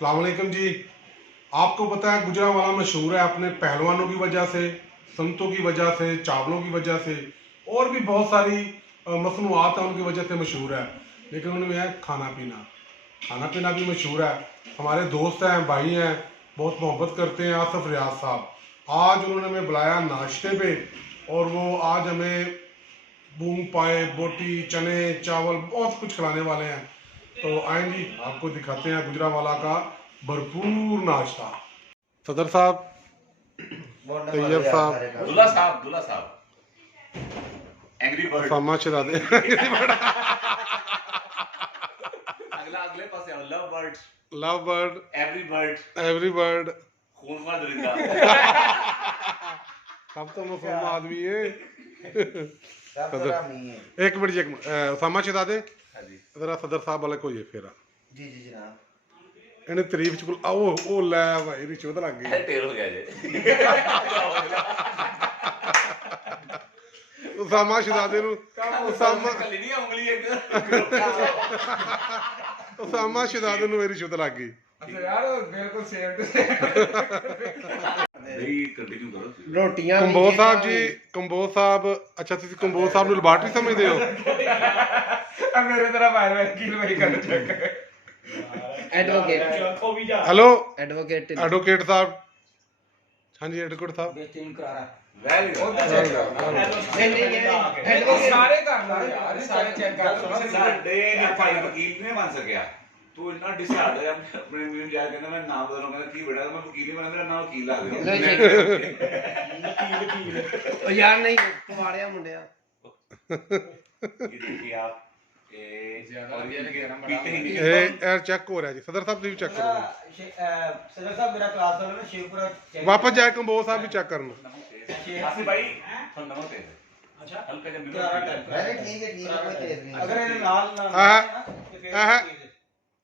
अस्सलाम वालेकुम जी। आपको पता है गुजरांवाला मशहूर है अपने पहलवानों की वजह से, संतों की वजह से, चावलों की वजह से और भी बहुत सारी मसनूआत हैं उनकी वजह से मशहूर है। लेकिन उनमें है खाना पीना। खाना पीना भी मशहूर है। हमारे दोस्त हैं, भाई हैं, बहुत मोहब्बत करते हैं आसफ रियाज साहब। आज उन्होंने हमें बुलाया नाश्ते पे और वो आज हमें मूंग पाए, बोटी, चने, चावल बहुत कुछ खिलाने वाले हैं। तो आए जी, आपको दिखाते हैं गुजरांवाला का भरपूर नाश्ता। सदर साहब, तैयब साहब, दुल्ला साहब एंग्री बर्ड सामा शहजादे अगला अगले पासे आओ love bird love bird, every every bird bird. खूनखार दरिंदा सब तो मुसलमान आदमी है। सब तो राम नहीं है। एक मिनट जी, एक मिनट। सामा शहजादे हाँ जी जरा सदर साहब वाले को ये फेरा जी जी जनाब। ਇਹਨੇ ਤਾਰੀਫ ਚ ਆਓ ਉਹ ਲੈ ਭਾਈ ਦੀ ਚੋਦ ਲੱਗ ਗਈ। टेल हो गया जे ਉਸਾਮਾ ਸ਼ਹਜ਼ਾਦੇ ਨੂੰ ਉਸਾਮਾ कल नहीं उंगली एक ਉਸਾਮਾ ਸ਼ਹਜ਼ਾਦੇ ਨੂੰ ਮੇਰੀ ਚੋਦ ਲੱਗ ਗਈ। अच्छा यार बिल्कुल सेम टू नहीं कंटिन्यू करो रोटियां ਕੰਬੋਜ ਸਾਹਿਬ ਜੀ, ਕੰਬੋਜ ਸਾਹਿਬ, ਅੱਛਾ ਤੁਸੀਂ ਕੰਬੋਜ ਸਾਹਿਬ ਨੂੰ ਲੈਬਾਰਟਰੀ ਸਮਝਦੇ ਹੋ? मेरे तरह बाहर वकील वही कर check advocate hello advocate advocate ਸਾਹਿਬ। ਹਾਂਜੀ ਐਡਵੋਕੇਟ ਸਾਹਿਬ। वेरी गुड नहीं नहीं एडवोकेट सारे कर लो यार सारे चेक कर लो ਸਾਡੇ ਭਾਈ ਵਕੀਲ ਨਹੀਂ ਬਣ ਸਕਿਆ ਤੂੰ ਇੰਨਾ ਡਿਸਹਾਰਟ ਹੋਇਆ ਆਪਣੇ ਮੈਨੂੰ ਜਾ ਕੇ ਕਹਿੰਦਾ ਮੈਂ ਨਾਮ ਬਦਲਣਾ ਕਹਿੰਦਾ ਕੀ ਬੜਾ ਮੈਂ ਵਕੀਲ ਨਹੀਂ ਬਣਦਾ ਮੇਰਾ ਨਾਮ ਵਕੀਲ ਲਾ ਦਿਓ ओ यार नहीं तुम्हारे मुंडिया ये देखिए आप और ये पीते ही नहीं ਇਹ ਚੈੱਕ ਹੋ ਰਿਹਾ ਜੀ। ਸਦਰ ਸਾਹਿਬ ਤੁਸੀਂ ਚੈੱਕ ਕਰੋ। सदर साहब मेरा क्लास वाला ना शिवपुरा ਵਾਪਸ ਜਾਏ ਕੰਬੋਜ ਸਾਹਿਬ ਵੀ ਚੈੱਕ ਕਰਨ। आसिफ भाई थोड़ा नमक दे दे अच्छा हल्का जब अरे ठीक है कोई तेज नहीं अगर ये लाल ना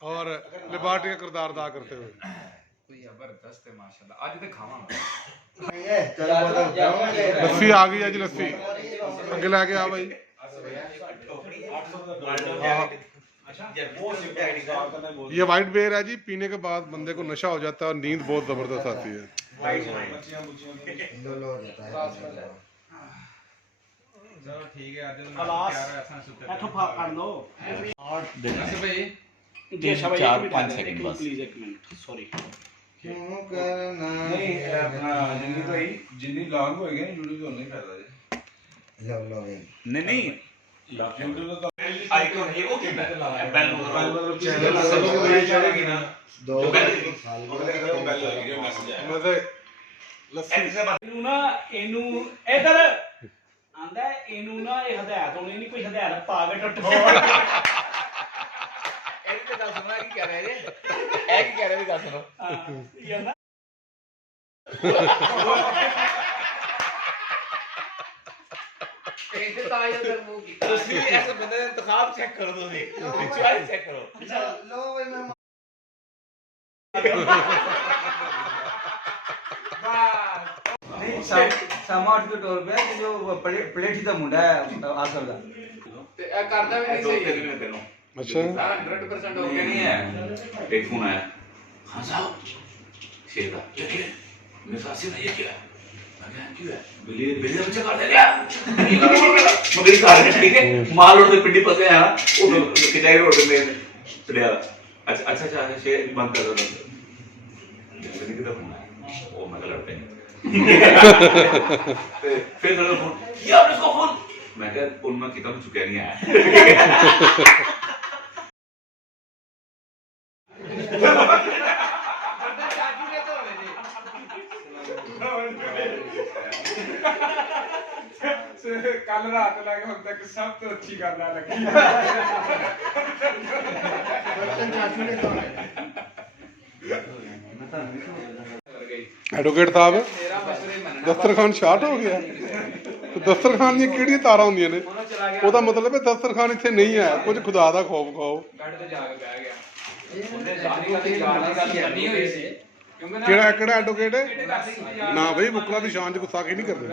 और लिबार्टी का किरदार अदा करते हुए जबरदस्त है माशाल्लाह आज तो खावांगा नहीं है चलो बोलो लस्सी आ गई है जी। लस्सी अगे लैके आ भाई। ये वाइट बेर है जी, पीने के बाद बंदे को नशा हो जाता है और नींद बहुत जबरदस्त आती है। लो लो हो जाता है चलो ठीक है आज खलास। प्यार ऐसा सुकर ऐठो फाड़ लो अच्छा भाई जी शाबाश 4-5 सेकंड बस प्लीज एक मिनट सॉरी क्यों करना नहीं अपना जिंदगी भाई जिंदगी लॉन्ग होएगी वीडियो तो नहीं फायदा जी लो लो भाई नहीं वीडियो तो आइकॉन ये वो कितना है बेल चैनल सब चलेगी ना दो बेल मैसेज मैं लस्सी ਇਹਨੂੰ ਨਾ ਇਹਨੂੰ ਇਧਰ ਆਂਦਾ ਇਹਨੂੰ ਨਾ ਇਹ ਹਦਾਇਤ ਹੋਣੀ ਨਹੀਂ ਕੋਈ ਹਦਾਇਤ ਪਾ ਕੇ ਟੁੱਟ ਇਹ ਤੇ ਗੱਲ ਸੁਣਾ ਕੀ ਕਹਿ ਰਹੇ ਜੇ ਇਹ ਕੀ ਕਹਿ ਰਹੇ ਵੀ ਗੱਲ ਸੁਣੋ ਇਹ ਨਾ एक तो आया उधर मुंह की ਤੁਸੀਂ ਐਸੇ ਬੰਦੇ ਦਾ ਇੰਤਖਾਬ ਚੈੱਕ ਕਰੋ ਤੁਸੀਂ ਚੁਆਇਸ ਚੈੱਕ ਕਰੋ लो भाई मैं ਨਹੀਂ ਸਮਾਟ ਕੇ ਟੋਰ ਪਿਆ ਕਿ ਜੋ ਪਲੇਟ ਹੀ ਦਾ ਮੁੰਡਾ ਹੈ ਆਸਰ ਦਾ ਤੇ ਇਹ ਕਰਦਾ ਵੀ ਨਹੀਂ ਸਹੀ ਹੈ ਤੈਨੂੰ अच्छा 100% हो ये गया नहीं है एक फोन आया हाँ साहब शेर का ये क्या है मेरे साथ से ये क्या है मैं क्या क्यों है बिल्ली बिल्ली बच्चा काट दे क्या मगर ये कार है ठीक है माल रोड से पिंडी फंसे हैं वो किचाई रोड में चढ़िया अच्छा अच्छा अच्छा शेर बंद कर दो मैंने किधर फोन आया वो मैं लड़ते हैं फिर थोड़ा फोन किया आपने उसको फोन मैं क्या फोन में कितना चुका नहीं आया कल रात लगे हम तक सब तो अच्छी करना लगी एडवोकेट साहब तेरा मसले मनना दस्तरखान शार्ट हो गया। तो दस्तरखान ਦੀਆਂ ਕਿਹੜੀਆਂ ਤਾਰਾਂ ਹੁੰਦੀਆਂ ਨੇ? ਉਹਦਾ ਮਤਲਬ ਹੈ ਦਸਤਰਖਾਨ ਇੱਥੇ ਨਹੀਂ ਹੈ, ਕੁਝ ਖੁਦਾ ਦਾ ਖੌਫ ਖਾਓ। ਬੈੱਡ ਤੇ ਜਾ ਕੇ ਬਹਿ ਗਿਆ ਉਹਨੇ ਜਾਣੀ ਵਾਲੀ ਜਾਣ ਦੀ ਗੱਲ ਕਰਨੀ ਹੋਈ ਸੀ ਕਿਉਂਕਿ ਨਾ ਕਿਹੜਾ ਐਡਵੋਕੇਟ ਹੈ? ਨਾ ਬਈ ਮੁਕਲਾ ਦੀ ਸ਼ਾਨ 'ਚ ਗੁੱਸਾਖੀ ਨਹੀਂ ਕਰਨੀ।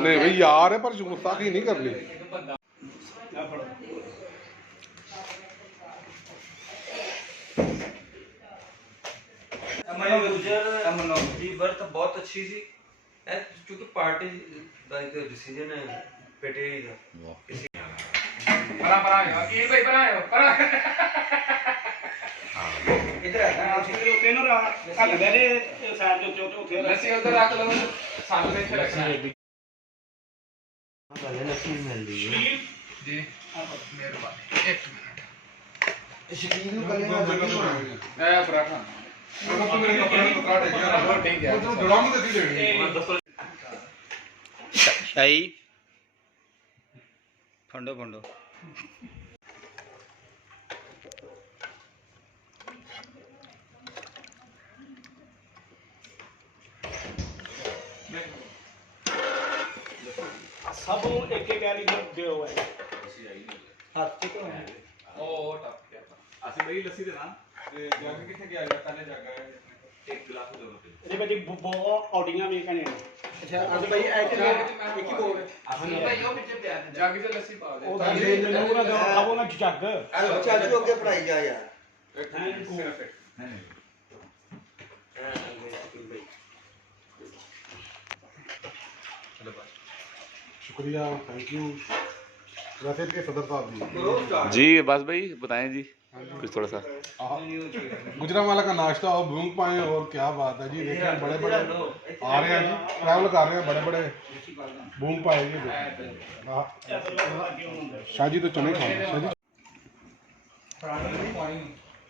ਨਹੀਂ ਬਈ ਯਾਰ ਹੈ ਪਰ ਗੁੱਸਾਖੀ ਨਹੀਂ ਕਰਨੀ। ਅਮਨ ਗੁਜਰ ਦੀ ਬਰਥ ਬਹੁਤ ਅੱਛੀ ਸੀ ਇਹ ਕਿਉਂਕਿ ਪਾਰਟੀ ਦਾ ਇੱਕ ਡਿਸੀਜਨ ਹੈ ਬੇਟੇ ਦਾ ਪਰਾਂ ਯਾਰ ਇਹ ਭਾਈ ਪਰਾਂ ਆਇਓ ਪਰਾਂ ਇਧਰ ਆ ਉੱਤੇ ਨਾ ਰੱਖ ਦੇ ਸਾਈਡ ਦੇ ਉੱਤੇ ਲੱਸੀ ਉਧਰ ਰੱਖ ਲਓ ਸਾਨੂੰ ਇੱਥੇ ਰੱਖਣਾ ਹੈ ਗੱਲ ਲੱਸੀ ਮਿਲਦੀ ਹੈ ਜੀ ਮਿਹਰਬਾਨੀ ਇੱਕ ਮਿੰਟ ਸ਼ਕੀਲ ਨੂੰ ਗਲੇ ਨਾਲ ਇਹ ਪਰਾਠਾ ਉਹ ਤਾਂ ਮੇਰੇ ਕੱਪੜੇ ਤੋਂ ਕਾਟ ਹੈ ਯਾਰ ਠੀਕ ਹੈ ਉਹ ਡਰਮ ਦੇ ਦੀ ਦੇਣੀ शाही फंडो फंडो ਸਭ ਨੂੰ ਇੱਕ ਇੱਕ ਐਲੀ ਦਿਓ ਹੈ ਹੱਥ ਚ ਤੋਂ ਉਹ ਟੱਪ ਗਿਆ ਅਸੀਂ ਬਈ ਲੱਸੀ ਦੇ ਨਾ ਤੇ ਜੱਗ ਕਿੱਥੇ ਗਿਆ ਪਹਿਲੇ ਜੱਗ ਆਇਆ ਇੱਕ ਗਲਾਸ ਦੇ ਦੋ ਇਹਦੇ ਵਿੱਚ ਬਹੁਤ ਆਡੀਆਂ ਵੀ ਕਹਨੇ ਅੱਛਾ ਅੱਜ ਭਾਈ ਇੱਕ ਹੀ ਬੋਲ ਅਸੀਂ ਭਾਈ ਉਹ ਪਿੱਛੇ ਪਿਆ ਜੱਗ 'ਚ ਲੱਸੀ ਪਾ ਦੇ ਉਹ ਮੈਨੂੰ ਨਾ ਦਿਓ ਖਾਵੋ ਨਾ ਜੱਗ ਚਾਚੂ ਅੱਗੇ ਪੜਾਈ ਜਾ ਯਾਰ ਸਿਰਫ ਇੱਕ ਨਹੀਂ शुक्रिया थैंक यू वैसे के सदर साहब जी जी बस भाई बताएं जी कुछ थोड़ा सा गुजरावाला का नाश्ता और भूख पाए और क्या बात है जी देखिए बड़े बड़े आ रहे हैं जी ट्रैवल कर रहे हैं बड़े बड़े भूख पाए जी शाह जी तो चने खाए शाह जी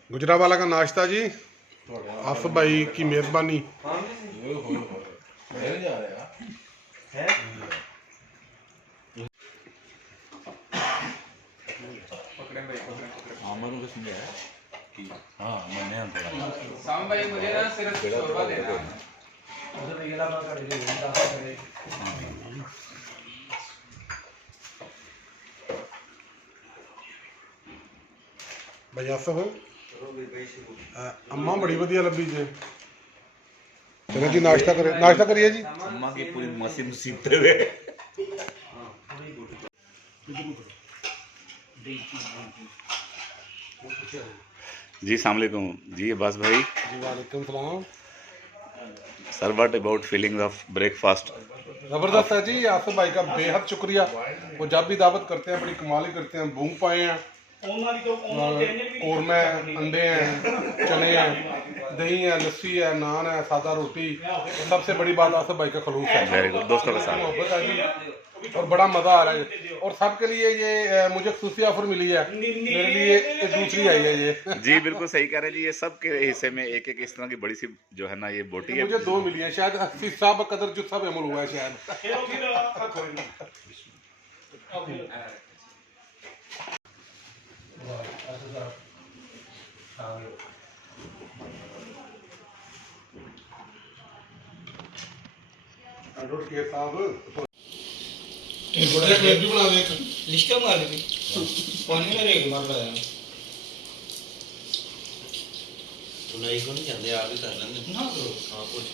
गुजरावाला का नाश्ता जी आसिफ भाई की मेहरबानी पकड़े भाई पकड़े आमन को सुन गया कि हां मन्ने हम थोड़ा साम भाई मुझे ना सिर्फ शोरबा देना भाई आसिफ अम्मा बड़ी वधिया लभी जी चलो जी नाश्ता करिए जी अम्मा की पूरी मसी मुसीबतें हुए जी अस्सलाम वालेकुम जी अब्बास भाई जी वालेकुम सलाम sir what about feeling of breakfast जबरदस्त है जी आसिफ भाई का बेहद शुक्रिया वो जब भी दावत करते हैं बड़ी कमाल ही करते हैं भूख पाए हैं ਉਹਨਾਂ ਦੀ ਤੋਂ ਉਹਨਾਂ ਦੇ ਵੀ कौरमे हैं अंडे हैं चने हैं दही है लस्सी है नान है सादा रोटी सबसे बड़ी बात आसिफ भाई का खलूस है वेरी गुड दोस्तों के साथ मोहब्बत है जी और बड़ा मज़ा आ रहा है और सबके लिए ये मुझे खुशी ऑफर मिली है मेरे लिए ये दूसरी आई है ये जी बिल्कुल सही कह रहे हैं जी ये सब के हिस्से में एक एक इस तरह की बड़ी सी जो है ना ये बोटी है मुझे दो मिली है शायद 80 साहब कदर जो सब अमल हुआ है शायद ਫਿਰ ਓਕੇ लिस्टा मार दी पानी में रेग मार रहा है बुलाई को नहीं जाते आप ही कर लेंगे ना करो हाँ कुछ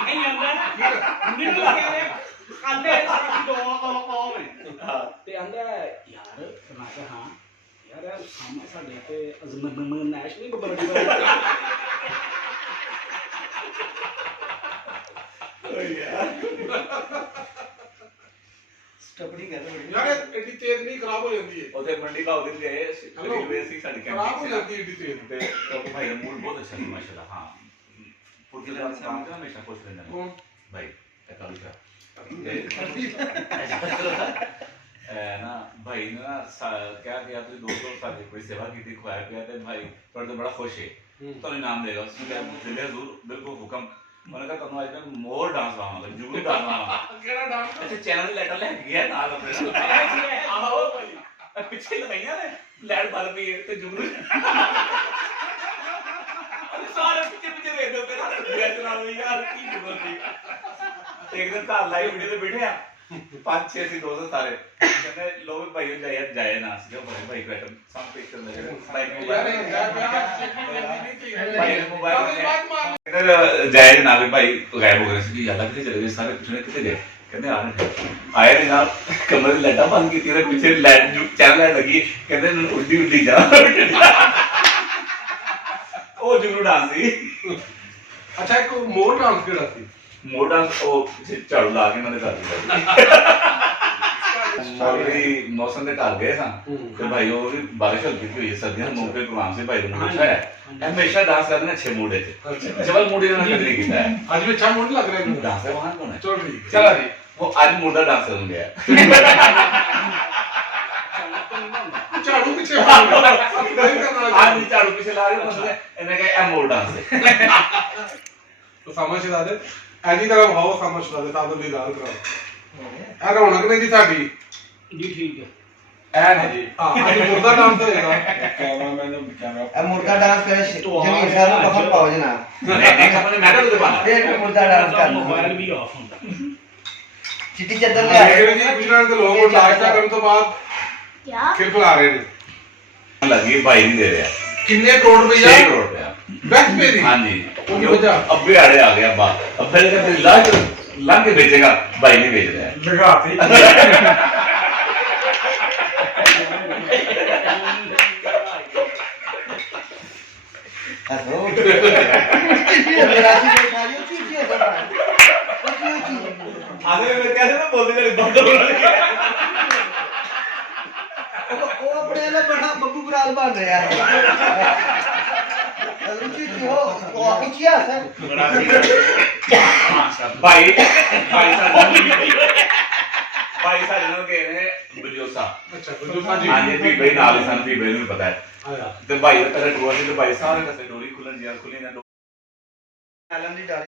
ਨਹੀਂ ਆਂਦਾ ਨਿਕਲ ਕੇ ਆਂਦੇ ਸਾਡੀ ਦੋ ਕੌਮ ਹੈ ਤੇ ਆਂਦਾ ਯਾਰ ਮੈਂ ਕਿਹਾ ਹਾਂ ਯਾਰ ਸਾਹਮਣੇ ਸਾਡੇ ਤੇ ਅਜ਼ਮਨ ਨੈਸ਼ ਨਹੀਂ ਬਰੜੀ स्टपनी कहते हैं यार एडी तेज नहीं खराब हो जाती है उधर मंडी का उधर गए रेलवे से साडी खराब हो जाती है एडी तेज ਤੇ ਉਹ ਭਾਈ ਦਾ ਮੂਡ ਬਹੁਤ ਅੱਛਾ ਸੀ ਮਾਸ਼ਾਅੱਲਾ ਹਾਂ ਪੁਰਕੇ ਦਾ ਕੰਮ ਕਰਨਾ ਹਮੇਸ਼ਾ ਖੁਸ਼ ਰਹਿੰਦਾ ਹੈ कौन ਭਾਈ ਟਕਾ ਲਿਆ ਨਾ ਭਾਈ ਨੇ ਨਾ ਕਿਹਾ ਕਿ ਤੁਸੀਂ ਦੋਸਤੋ ਸਾਡੀ ਕੋਈ ਸੇਵਾ ਕੀਤੀ ਖਵਾਇਆ ਪਿਆ ਤੇ ਭਾਈ ਤੁਹਾਡੇ ਤੋਂ ਬੜਾ ਖੁਸ਼ ਹੈ ਤੁਹਾਨੂੰ ਇਨਾਮ ਦੇਗਾ ਉਸਨੇ ਕਿਹਾ ਦਿੱਲੇ ਹਜ਼ੂਰ ਬਿਲਕੁਲ ਹੁਕਮ ਉਹਨੇ ਕਿਹਾ ਤੁਹਾਨੂੰ ਅੱਜ ਮੈਂ ਮੋਰ ਡਾਂਸ ਲਾਵਾਂਗਾ ਜੁਗਨੀ ਡਾਂਸ ਲਾਵਾਂਗਾ केड़ा डांस ਅੱਛਾ ਚੈਨਲ ਦੀ ਲੈਟਰ ਲੈ ਕੇ ਗਿਆ ਨਾਲ ਆਪਣੇ ਆਹੋ ਭਾਈ ਪਿੱਛੇ ਲਗਾਈਆਂ ਨੇ ਲੈਟ ਬਲ ਪਈ ਤੇ ਜੁਗਨੀ ਸਾਰੇ ਪਿੱਛੇ ਪਿੱਛੇ ਵੇਖਦੇ ਪਏ ਨਾ ਗੈਸ ਨਾਲ ਵੀ ਯਾਰ ਕੀ ਜੁਗਨੀ ਇੱਕ ਦਿਨ ਘਰ ਲਾਈਵ ਵੀਡੀਓ ਤੇ ਬੈਠੇ ਆ 5 6 ਸੀ ਦੋਸਤ ਸਾਰੇ ਕਹਿੰਦੇ ਲੋ ਵੀ ਭਾਈ ਜਾਏ ਨਾ ਸੀ ਬੜੇ ਭਾਈ ਬੈਠ ਸਭ ਪਿਕ ਕਰਨ ਲੱਗੇ ਭਾਈ ਮੋਬਾਈਲ ਜਾਏ ਨਾ ਵੀ ਭਾਈ ਗਾਇਬ ਹੋ ਗਏ ਸੀ ਯਾਰ ਕਿਤੇ ਚਲੇ ਗਏ ਸਾਰੇ ਪੁੱਛਣੇ ਕਿਤੇ ਗਏ ਕਹਿੰਦੇ ਆਏ ਨੇ ਨਾਲ ਕਮਰੇ ਦੀ ਲਾਈਟਾਂ ਬੰਦ ਕੀਤੀ ਤੇ ਪਿੱਛੇ ਲਾਈਟ ਚੈਨਲ ਲੱਗੀ ਕਹਿੰਦੇ ਉੱਡੀ ਉੱਡੀ ਜਾ ਉਹ ਜੁਗਨੂ ਡਾਂਸ ਸੀ ਅੱਛਾ ਇੱਕ ਮੋਰ ਡਾਂਸ ਕਿਹੜਾ ਸੀ ਮੋਢਾ ਉਹ ਝਾੜੂ ਲਾ ਕੇ ਉਹਨਾਂ ਦੇ ਘਰ ਦੀ ਮੌਲਵੀ ਮੌਸਮ ਦੇ ਘਰ ਗਏ ਸਾਂ ਤੇ ਭਾਈ ਉਹ ਵੀ ਬਾਰਿਸ਼ ਹਲਕੀ ਹੋਈ ਹੈ ਸਰਦੀਆਂ ਦੇ ਮੌਕੇ ਪ੍ਰੋਗਰਾਮ ਸੀ ਭਾਈ ਨੂੰ ਪੁੱਛਿਆ ਹੈ ਹਮੇਸ਼ਾ ਡਾਂਸ ਕਰਦੇ ਨੇ 6 ਮੋਢੇ ਤੇ ਜਬਲ ਮੋਢੇ ਨਾਲ ਕਦੇ ਕੀਤਾ ਹੈ ਅੱਜ ਵੀ ਅੱਛਾ ਮੋੜ ਲੱਗ ਰਿਹਾ ਹੈ ਡਾਂਸ ਹੈ ਵਹਾਂ ਕੌਣ ਹੈ ਚਲ ਠੀਕ चलो जी वो आज मुर्दा डांस करूंगे ਝਾੜੂ ਪਿੱਛੇ ਮਾਰ ਨਹੀਂ ਕਰਨਾ आज भी झाड़ू पीछे ला रहे हो मतलब इन्हें कहा ए मोर डांस है तो समझदा दे ਐਦੀ ਤਰ੍ਹਾਂ ਭਾਵ ਸਮਝਦਾ ਦੇ ਸਾਧੂ ਦੀ ਗੱਲ ਕਰਾਓ ਇਹ ਰੌਣਕ ਨਹੀਂ ਜੀ ਸਾਡੀ ਜੀ ਠੀਕ ਹੈ ए है जी ਹਾਂ ਅੱਜ ਮੁਰਦਾ ਡਾਂਸ ਹੋਏਗਾ अब मुर्गा डांस करे जमीन साहब कफन पाओ जना नहीं समझ में मैटर तो पाना एक मुर्गा डांस कर ਮੋਬਾਈਲ ਵੀ ਆਫ ਹੁੰਦਾ चिट्टी चद्दर ले ਜਿਹੜੇ ਜੀ ਗੁਜਰਾਤ ਦੇ ਲੋਕ ਹੁਣ ਨਾਸ਼ਤਾ ਕਰਨ ਤੋਂ ਬਾਅਦ ਫਿਰ ਖਿਲਾ ਰਹੇ ਨੇ लगी भाई नहीं दे रहा ਕਿੰਨੇ ਕਰੋੜ 6 ਰੁਪਇਆ करोड़ रुपया ਬੈਸਟ ਪੇ ਦੀ हाँ जी उनकी वजह? अब भी आड़े आ गया बात अब पहले कहते लाख लाख के बेचेगा भाई नहीं बेच रहा है ਲਗਾਤੀ हसो मेरा सी बेचारी चिट्टी है सब आगे में कैसे ना बोलते चले बंद हो रहा है वो अपने लिए बड़ा बब्बू बराल बन रहा है चिट्टी हो वो किया सर भाई भाई सारे लोग गए ने बजोसा ਅੱਛਾ ਗੁਜੂ ਸਾਜੀ हाँ जी भी भाई नाल सन भी भाई ਨੂੰ ਪਤਾ ਹੈ ਆਇਆ ਤੇ ਭਾਈ ਦਾ ਪਹਿਲੇ ਟੂਰ ਸੀ ਤੇ ਭਾਈ ਸਾਰੇ ਕਸੇ ਡੋਰੀ ਖੁੱਲਣ ਜਿਆ ਖੁੱਲੀ ਨਾ आलम दी डाली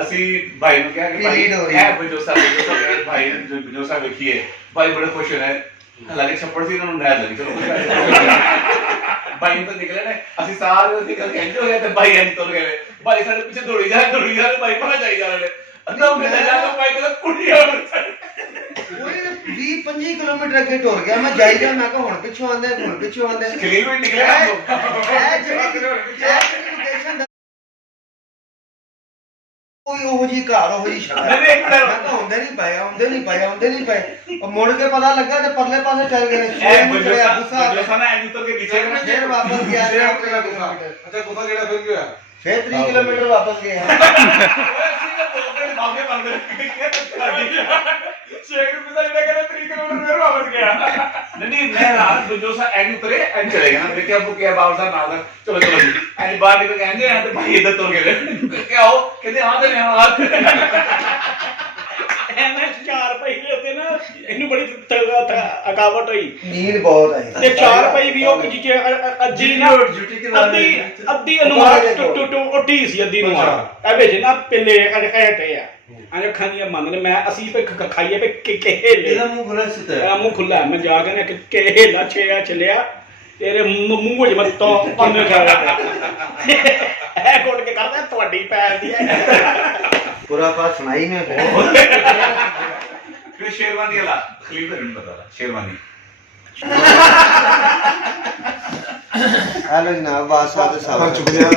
ਅਸੀਂ ਭਾਈ ਨੂੰ ਕਿਹਾ ਕਿ ਭਾਈ ਲੀਡ ਹੋ ਰਹੀ ਇਹ ਬਜੋਸਾ ਭਾਈ ਨੇ ਬਜੋਸਾ ਵੇਖੀਏ ਭਾਈ ਬੜੇ ਖੁਸ਼ ਹੋਏ ਹਾਲਾਂਕਿ ਛੱਪੜ ਸੀ ਇਹਨਾਂ ਨੂੰ ਨਹਿਰ ਲੱਗੀ ਚਲੋ ਭਾਈ ਨੂੰ ਤਾਂ ਨਿਕਲੇ ਨੇ ਅਸੀਂ ਸਾਰੇ ਨਿਕਲ ਕੇ ਇੰਜ ਹੋ ਗਏ ਤੇ ਭਾਈ ਇੰਜ ਤੁਰ ਗਏ ਭਾਈ ਸਾਡੇ ਪਿੱਛੇ ਦੌੜੀ ਜਾ ਭਾਈ ਪਹੁੰਚ ਜਾਈ ਜਾ ਰਹੇ ਅੱਧਾ ਘੰਟਾ ਜਾ ਕੇ ਭਾਈ ਕਹਿੰਦਾ ਕੁੜੀਆਂ कोई 20-25 किलोमीटर अगे टुर गया मैं जाई जा मैं कहा हुन पिछों आंदे कलील भी निकले हम लोग लोकेशन कोई ओहो जी घर ओहो जी शहर नहीं, एक मिनट। मैं कहा आंदे नहीं पाए और मुड़ के पता लगा ते परले पासे चल गए बजोसा ना इंज उतर के पीछे फिर वापस गया ਅੱਛਾ ਗੁੱਸਾ ਜਿਹੜਾ ਫਿਰ ਕੀ ਹੋਇਆ फिर 3 किलोमीटर वापस गए हैं नहीं मैं रात बजोसा एंड उतरे एंड चले गए ना देखिए अब क्या बाबा साहब नाल चलो चलो जी एंड बाहर निकल के आंगे तो भाई इधर तुर गए क्या हो कहते हां ते हां ਐਵੇਂ 4 ਪਹਿਲੇ ਉੱਤੇ ਨਾ ਇਹਨੂੰ ਬੜੀ ਅਕਾਵਟ ਹੋਈ नींद बहुत आई ਤੇ 4 ਪਈ ਵੀ ਉਹ ਜਿੱਕੇ ਅੱਧੀ ਨਾ ਅੱਧੀ ਨੂੰ ਟੁੱਟੂ ਉੱਟੀ ਸੀ ਅੱਧੀ ਨੂੰ ਆ ਇਹ ਵਿੱਚ ਨਾ ਪਿੱਲੇ ਘਟੇ ਆ ਅਨੇ ਖਾਨੀਆਂ ਮੰਨ ਲੈ ਮੈਂ ਅਸੀਂ ਪੇ ਖਾਈਏ ਪੇ ਕਿਹੇ ਲੈ ਇਹਦਾ ਮੂੰਹ ਖੁੱਲਾ ਸੀ ਤੇ ਮੂੰਹ ਖੁੱਲਾ ਮੈਂ ਜਾ ਕੇ ਨਾ ਕਿਹੇ ਲਾ ਛੇਆ ਚਲਿਆ ਤੇਰੇ ਮੂੰਹ ਵਿੱਚ ਮੱਤੋਂ ਪੰਨ ਖਾ ਰਿਹਾ ਇਹ ਕੋਟ ਕੇ ਕਰਦਾ ਤੁਹਾਡੀ ਪੈਰ ਦੀ पूरा पास सुनाई में फिर शेरवानी वाला खलील का नहीं पता शेरवानी हेलो जनाब बात साहब सर शुक्रिया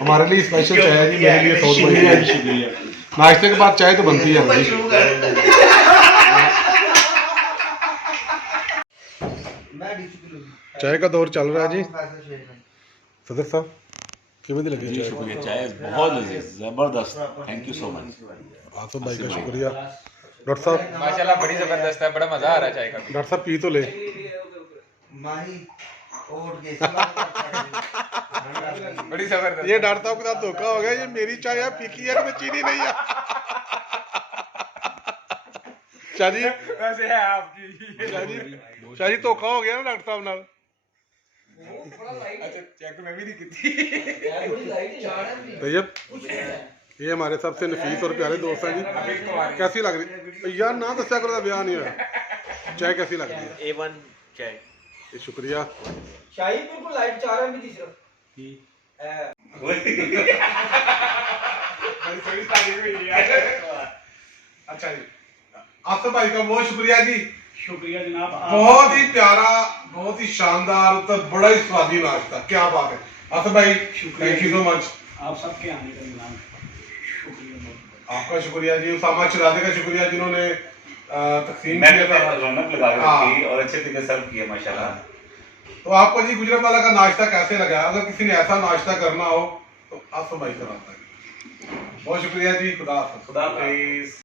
हमारे लिए स्पेशल चाय है जी मेरे लिए सॉस बनी है शुक्रिया नाश्ते के बाद चाय तो बनती है हमारी चाय का दौर चल रहा है जी सदर साहब किमें दी लगी चाय शुक्रिया चाय बहुत लजीज जबरदस्त thank you so much Asaf भाई का शुक्रिया डॉक्टर साहब माशाल्लाह बड़ी जबरदस्त है बड़ा मजा आ रहा है चाय का डॉक्टर साहब पी तो ले माही ओट के बड़ी जबरदस्त ये डॉक्टर साहब के साथ धोखा हो गया ये मेरी चाय है फीकी है इसमें चीनी नहीं है शादी वैसे है आपकी शादी धोखा हो गया ना डॉक्टर साहब नाल अच्छा चेक में भी नहीं की तैयब ये हमारे सबसे नफीस और प्यारे दोस्त हैं जी कैसी लग रही यार ना दस्या करो ब्याह नहीं हुआ चाय कैसी लग रही है A1 चाय ये शुक्रिया शाही बिल्कुल लाइट 4 एमबी दी सिर्फ भाई सही तारीफ हुई है। अच्छा जी, आसिफ भाई का बहुत शुक्रिया जी, शुक्रिया जनाब। बहुत ही प्यारा, बहुत ही शानदार, तो बड़ा ही स्वादी नाश्ता, क्या बात है आसिफ भाई, थैंक यू सो मच। आप सबके आने का जनाब शुक्रिया बहुत। आपका शुक्रिया जी, उसामा शरादे का शुक्रिया जिन्होंने तकसीम मैंने किया था। रौनक लगा के हाँ। रखी और अच्छे तरीके से सर्व किया माशाल्लाह। तो आपको जी गुजरातवाला का नाश्ता कैसे लगा? अगर किसी ने ऐसा नाश्ता करना हो तो आसिफ भाई से राब्ता करें। बहुत शुक्रिया जी, खुदा हाफिज़। खुदा हाफिज।